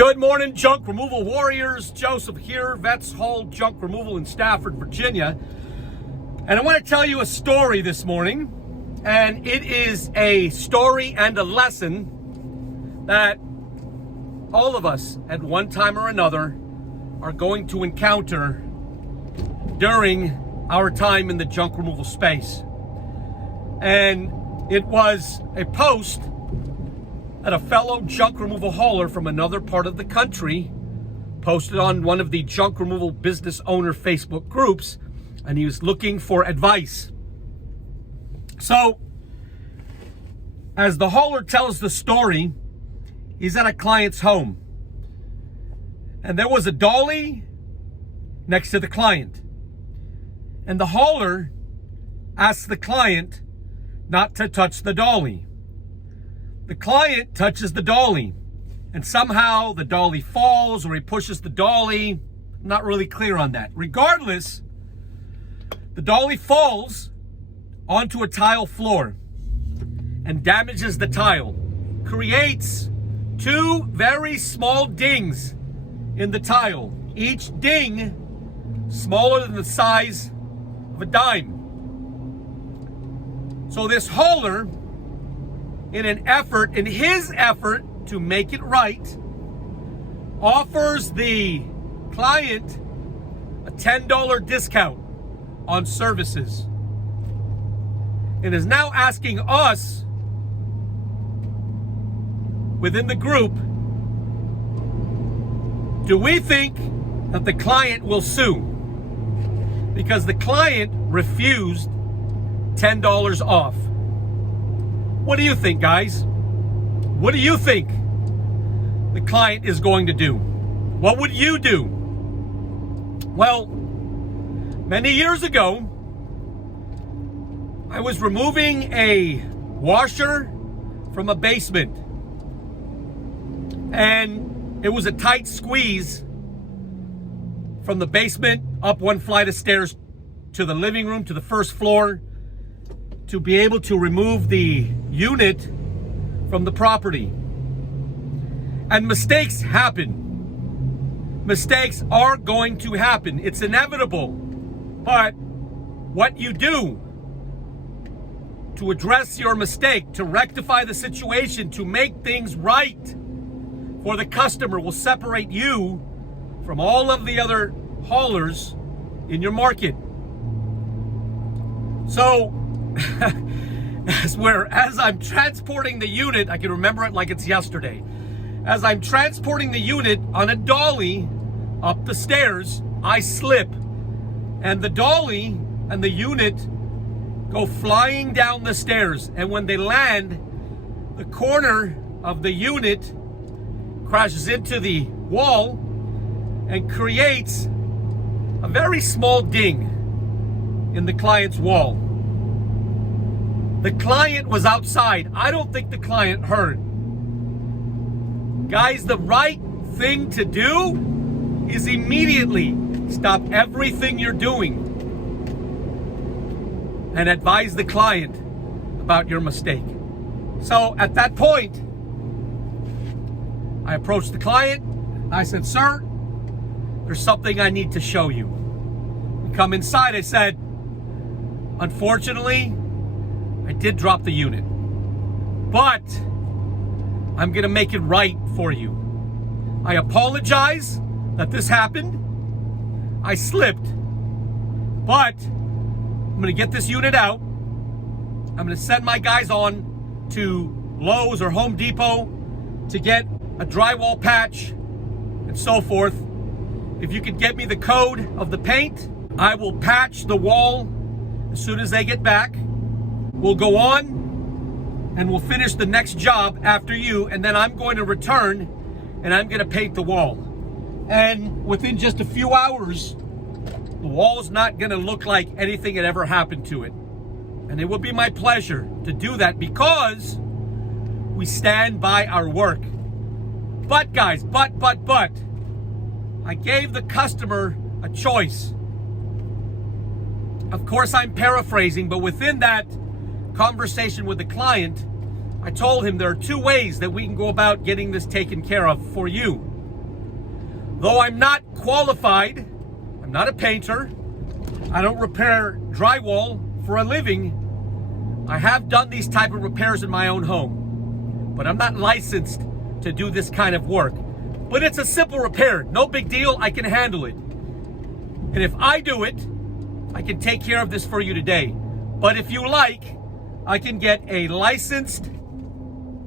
Good morning, junk removal warriors. Joseph here, Vets Haul Junk Removal in Stafford, Virginia. And I want to tell you a story this morning. And it is a story and a lesson that all of us at one time or another are going to encounter during our time in the junk removal space. And it was a post that a fellow junk removal hauler from another part of the country posted on one of the junk removal business owner Facebook groups, and he was looking for advice. So, as the hauler tells the story, he's at a client's home, and there was a dolly next to the client, and the hauler asked the client not to touch the dolly. The client touches the dolly, and somehow the dolly falls, or he pushes the dolly. I'm not really clear on that. Regardless, the dolly falls onto a tile floor and damages the tile, creates two very small dings in the tile, each ding smaller than the size of a dime. So this hauler, in his effort to make it right, offers the client a $10 discount on services, and is now asking us within the group, do we think that the client will sue? Because the client refused $10 off. What do you think, guys? What do you think the client is going to do? What would you do? Well, many years ago, I was removing a washer from a basement, and it was a tight squeeze from the basement up one flight of stairs to the living room, to the first floor, to be able to remove the unit from the property. And mistakes happen. Mistakes are going to happen. It's inevitable. But what you do to address your mistake, to rectify the situation, to make things right for the customer, will separate you from all of the other haulers in your market. So, as I'm transporting the unit, I can remember it like it's yesterday. As I'm transporting the unit on a dolly up the stairs, I slip, and the dolly and the unit go flying down the stairs. And when they land, the corner of the unit crashes into the wall and creates a very small ding in the client's wall. The client was outside. I don't think the client heard. Guys, the right thing to do is immediately stop everything you're doing and advise the client about your mistake. So at that point, I approached the client. I said, "Sir, there's something I need to show you." We come inside. I said, "Unfortunately, I did drop the unit, but I'm going to make it right for you. I apologize that this happened. I slipped, but I'm going to get this unit out. I'm going to send my guys on to Lowe's or Home Depot to get a drywall patch and so forth. If you could get me the code of the paint, I will patch the wall as soon as they get back. We'll go on and we'll finish the next job after you, and then I'm going to return and I'm going to paint the wall. And within just a few hours, the wall's not going to look like anything had ever happened to it. And it will be my pleasure to do that because we stand by our work. But guys, but, I gave the customer a choice. Of course, I'm paraphrasing, but within that conversation with the client, I told him there are two ways that we can go about getting this taken care of for you. Though I'm not qualified, I'm not a painter, I don't repair drywall for a living, I have done these type of repairs in my own home. But I'm not licensed to do this kind of work. But it's a simple repair, no big deal, I can handle it. And if I do it, I can take care of this for you today. But if you like, I can get a licensed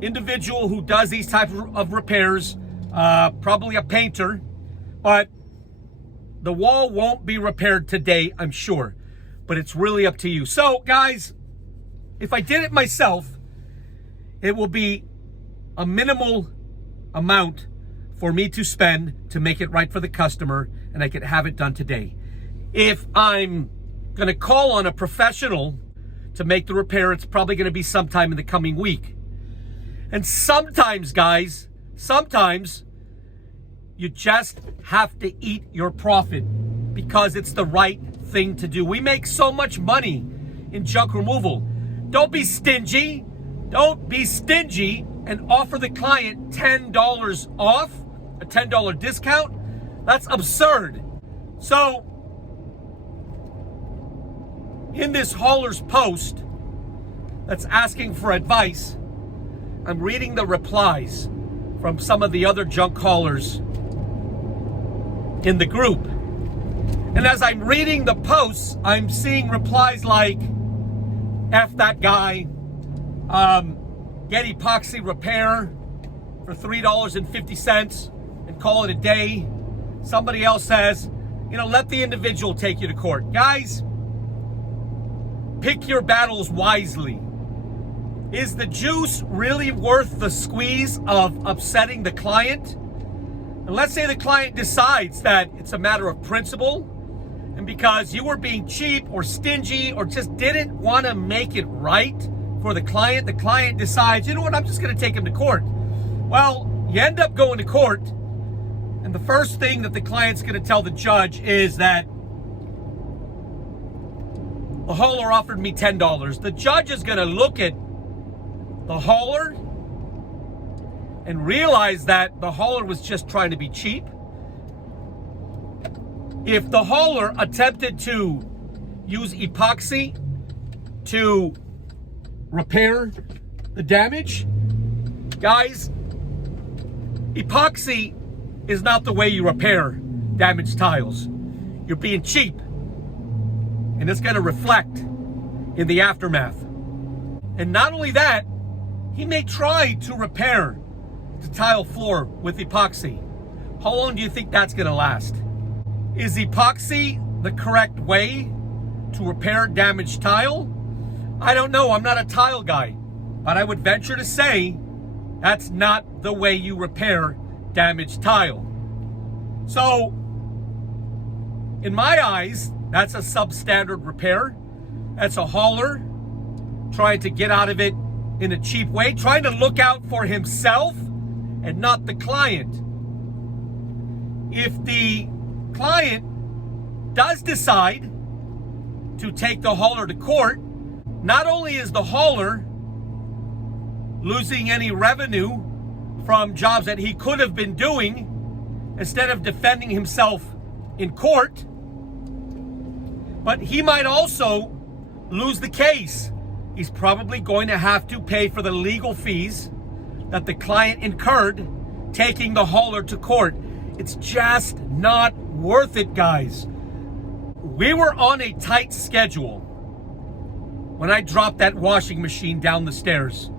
individual who does these types of repairs, probably a painter, but the wall won't be repaired today, I'm sure. But it's really up to you. So, guys, if I did it myself, it will be a minimal amount for me to spend to make it right for the customer, and I could have it done today. If I'm going to call on a professional to make the repair, it's probably going to be sometime in the coming week. And sometimes, guys, sometimes you just have to eat your profit because it's the right thing to do. We make so much money in junk removal. Don't be stingy. Don't be stingy and offer the client $10 off, a $10 discount. That's absurd. So, in this hauler's post that's asking for advice, I'm reading the replies from some of the other junk haulers in the group. And as I'm reading the posts, I'm seeing replies like, F that guy, get epoxy repair for $3.50 and call it a day. Somebody else says, let the individual take you to court. Guys, pick your battles wisely. Is the juice really worth the squeeze of upsetting the client? And let's say the client decides that it's a matter of principle, and because you were being cheap or stingy or just didn't want to make it right for the client decides, you know what, I'm just going to take him to court. Well, you end up going to court, and the first thing that the client's going to tell the judge is that the hauler offered me $10. The judge is going to look at the hauler and realize that the hauler was just trying to be cheap. If the hauler attempted to use epoxy to repair the damage, guys, epoxy is not the way you repair damaged tiles. You're being cheap, and it's going to reflect in the aftermath. And not only that, he may try to repair the tile floor with epoxy. How long do you think that's going to last? Is epoxy the correct way to repair damaged tile? I don't know. I'm not a tile guy, but I would venture to say that's not the way you repair damaged tile. So, in my eyes, that's a substandard repair. That's a hauler trying to get out of it in a cheap way, trying to look out for himself and not the client. If the client does decide to take the hauler to court, not only is the hauler losing any revenue from jobs that he could have been doing instead of defending himself in court, but he might also lose the case. He's probably going to have to pay for the legal fees that the client incurred taking the hauler to court. It's just not worth it, guys. We were on a tight schedule when I dropped that washing machine down the stairs.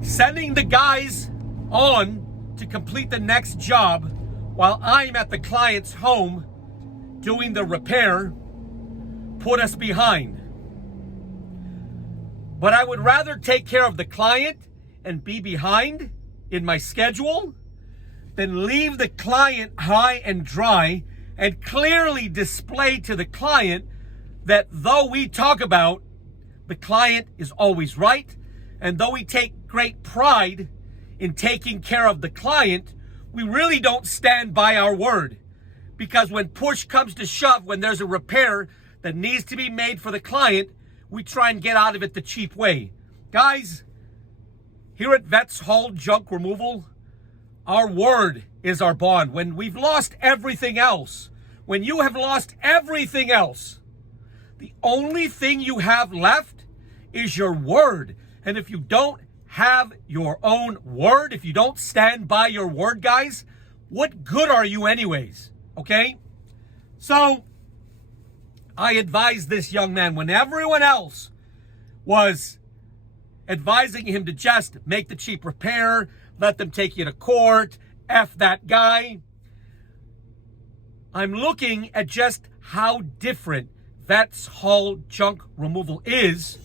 Sending the guys on to complete the next job while I'm at the client's home doing the repair put us behind. But I would rather take care of the client and be behind in my schedule than leave the client high and dry and clearly display to the client that though we talk about the client is always right, and though we take great pride in taking care of the client, we really don't stand by our word. Because when push comes to shove, when there's a repair that needs to be made for the client, we try and get out of it the cheap way. Guys, here at Vets Haul Junk Removal, Our word is our bond. When we've lost everything else, when you have lost everything else, the only thing you have left is your word. And if you don't have your own word, if you don't stand by your word, guys, what good are you anyways? Okay? So I advised this young man when everyone else was advising him to just make the cheap repair, let them take you to court, F that guy. I'm looking at just how different Vets Haul Junk Removal is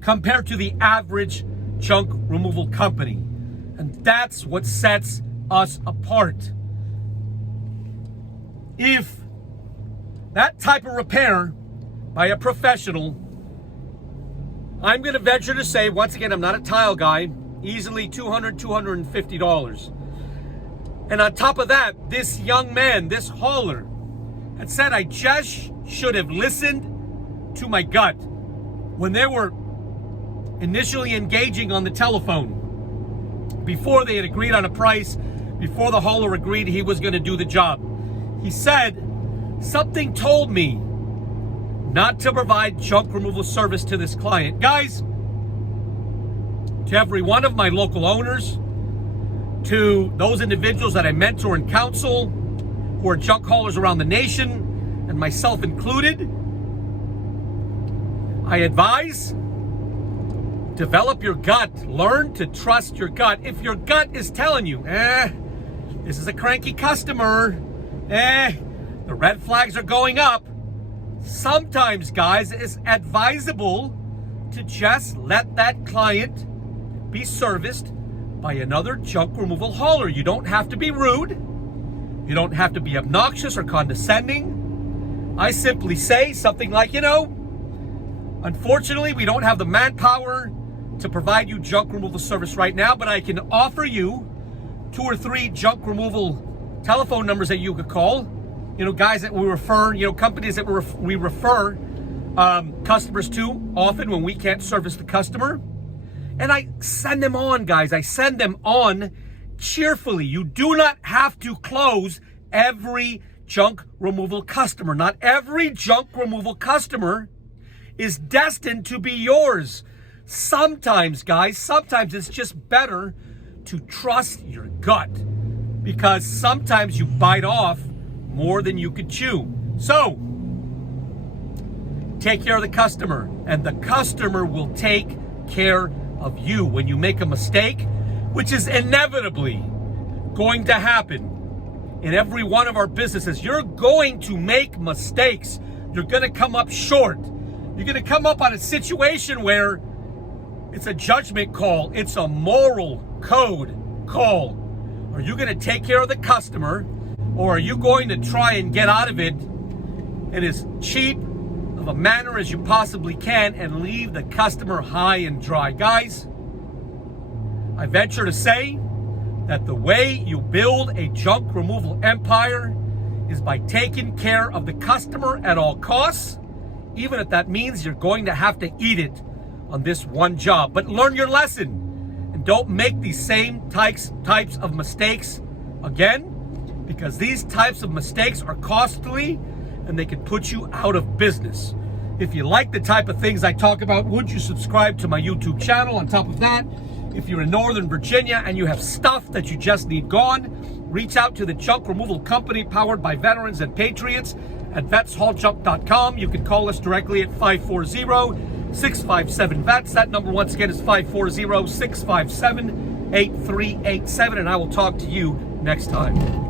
compared to the average junk removal company. And that's what sets us apart. If that type of repair by a professional, I'm going to venture to say, once again, I'm not a tile guy, easily $200, $250. And on top of that, this young man, this hauler, had said I just should have listened to my gut when they were initially engaging on the telephone, before they had agreed on a price, before the hauler agreed he was going to do the job. He said, something told me not to provide junk removal service to this client. Guys, to every one of my local owners, to those individuals that I mentor and counsel who are junk haulers around the nation, and myself included, I advise, develop your gut. Learn to trust your gut. If your gut is telling you, this is a cranky customer, the red flags are going up, sometimes, guys, it's advisable to just let that client be serviced by another junk removal hauler. You don't have to be rude. You don't have to be obnoxious or condescending. I simply say something like, unfortunately, we don't have the manpower to provide you junk removal service right now, but I can offer you 2 or 3 junk removal telephone numbers that you could call. Guys that we refer, companies that we refer customers to often when we can't service the customer. And I send them on, guys. I send them on cheerfully. You do not have to close every junk removal customer. Not every junk removal customer is destined to be yours. Sometimes, guys, sometimes it's just better to trust your gut, because sometimes you bite off more than you could chew. So, take care of the customer, and the customer will take care of you. When you make a mistake, which is inevitably going to happen in every one of our businesses, you're going to make mistakes. You're going to come up short. You're going to come up on a situation where it's a judgment call. It's a moral code call. Are you going to take care of the customer, or are you going to try and get out of it in as cheap of a manner as you possibly can and leave the customer high and dry? Guys, I venture to say that the way you build a junk removal empire is by taking care of the customer at all costs, even if that means you're going to have to eat it on this one job. But learn your lesson and don't make these same types of mistakes again, because these types of mistakes are costly and they can put you out of business. If you like the type of things I talk about, would you subscribe to my YouTube channel? On top of that, if you're in Northern Virginia and you have stuff that you just need gone, reach out to the junk removal company powered by veterans and patriots at vetshauljunk.com. You can call us directly at 540-657-VETS. That number, once again, is 540-657-8387, and I will talk to you next time.